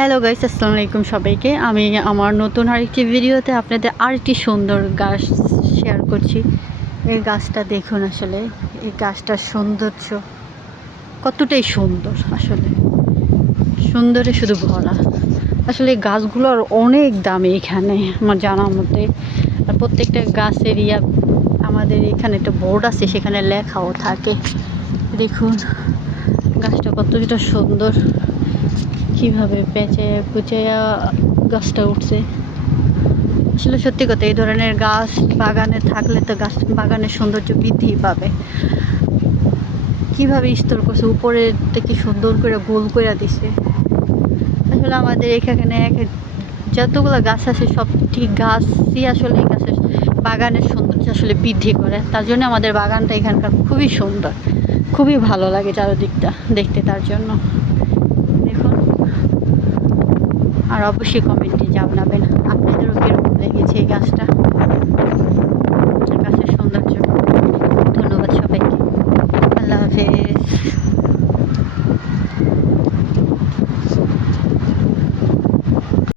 Hello guys, আসসালামু আলাইকুম সবাইকে। আমি আমার নতুন আরেকটি ভিডিওতে আপনাদের আরেকটি সুন্দর গাছ শেয়ার করছি। এই গাছটা দেখুন, আসলে এই গাছটার সৌন্দর্য কতটাই সুন্দর, আসলে সুন্দরে শুধু ভরা। আসলে এই গাছগুলোর অনেক দামি এখানে আমার জানা মতে। আর প্রত্যেকটা গাছের আমাদের এখানে একটা বোর্ড আছে, সেখানে লেখাও থাকে। দেখুন গাছটা কতটা সুন্দর, কিভাবে পেঁচাইয়া কুচাইয়া গাছটা উঠছে। আসলে সত্যি কথা, এই ধরনের গাছ বাগানে থাকলে তো গাছ বাগানের সৌন্দর্য বৃদ্ধি পাবে। কিভাবে স্তর করছে উপরের থেকে, সুন্দর করে গোল করে দিছে। আসলে আমাদের এখানে যতগুলো গাছ আছে সবটি গাছই আসলে এই গাছের বাগানের সৌন্দর্য আসলে বৃদ্ধি করে। তার জন্য আমাদের বাগানটা এখানকার খুবই সুন্দর, খুবই ভালো লাগে চারদিকটা দেখতে। তার জন্য দেখুন, আর অবশ্যই কমেন্টে জানাবেন